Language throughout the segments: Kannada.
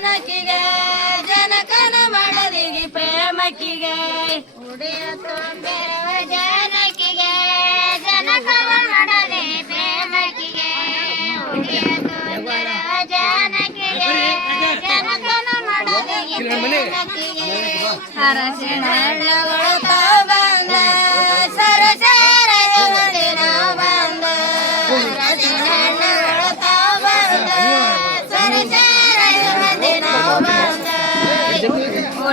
ಕನಕಿಗ ಜನಕನ ಮಾಡದಿಗಿ ಪ್ರೇಮಕ್ಕಿಗೆ ಉಡಿಯ ತುಂಬಿರುವ ಜನಕಿಗೆ ಜನಕನ ಮಾಡದೆ ಪ್ರೇಮಕ್ಕಿಗೆ ಉಡಿಯ ತುಂಬಿರುವ ಜನಕಿಗೆ ಜನಕನ ಮಾಡದಿಗಿ ಪ್ರೇಮಕ್ಕಿಗೆ ಅರಸಿನ ಹಣ್ಣುಗಳು ತಗೊಂಡ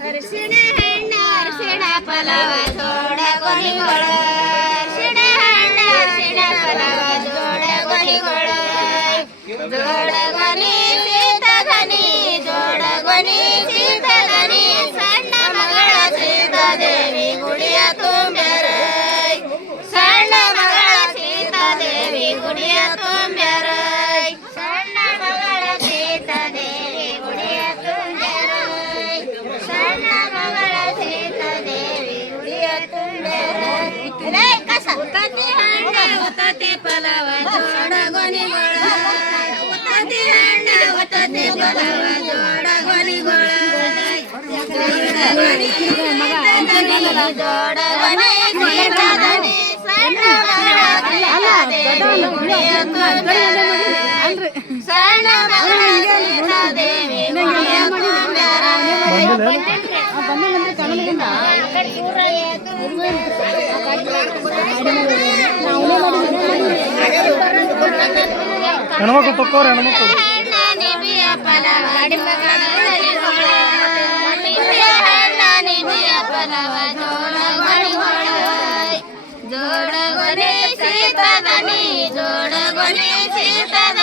ಹರ್ಷಿಣ ಹಣ್ಣ ಹರ್ಷಿಣ ಪಲವ ಜೋಡ ಕೊನಿಗೊಳ ಹರ್ಷಿಣ ಹಣ್ಣ ಹರ್ಷಿಣ ಪಲವ ಜೋಡ ಕೊನಿಗೊಳ ಜೋಡ ಕೊನಿ ಉತ್ತತಿ ಹಣ್ಣ ಉತ್ತತಿ ಪಲವ ಜೋಡಗೊನಿಗೊಳ. ಉತ್ತತಿ ಹಣ್ಣ ಉತ್ತತಿ ಪಲವ ಜೋಡಗೊನಿಗೊಳ. ಸಣ್ಣ ಹೆಣ್ಮಕ್ಳು ತಕ್ಕೋರು ಹೆಣ್ಮಕ್ಳು. ಜೋಡಗೊನೆ ಸೀತದನಿ ಜೋಡಗೊನೆ ಸೀತದ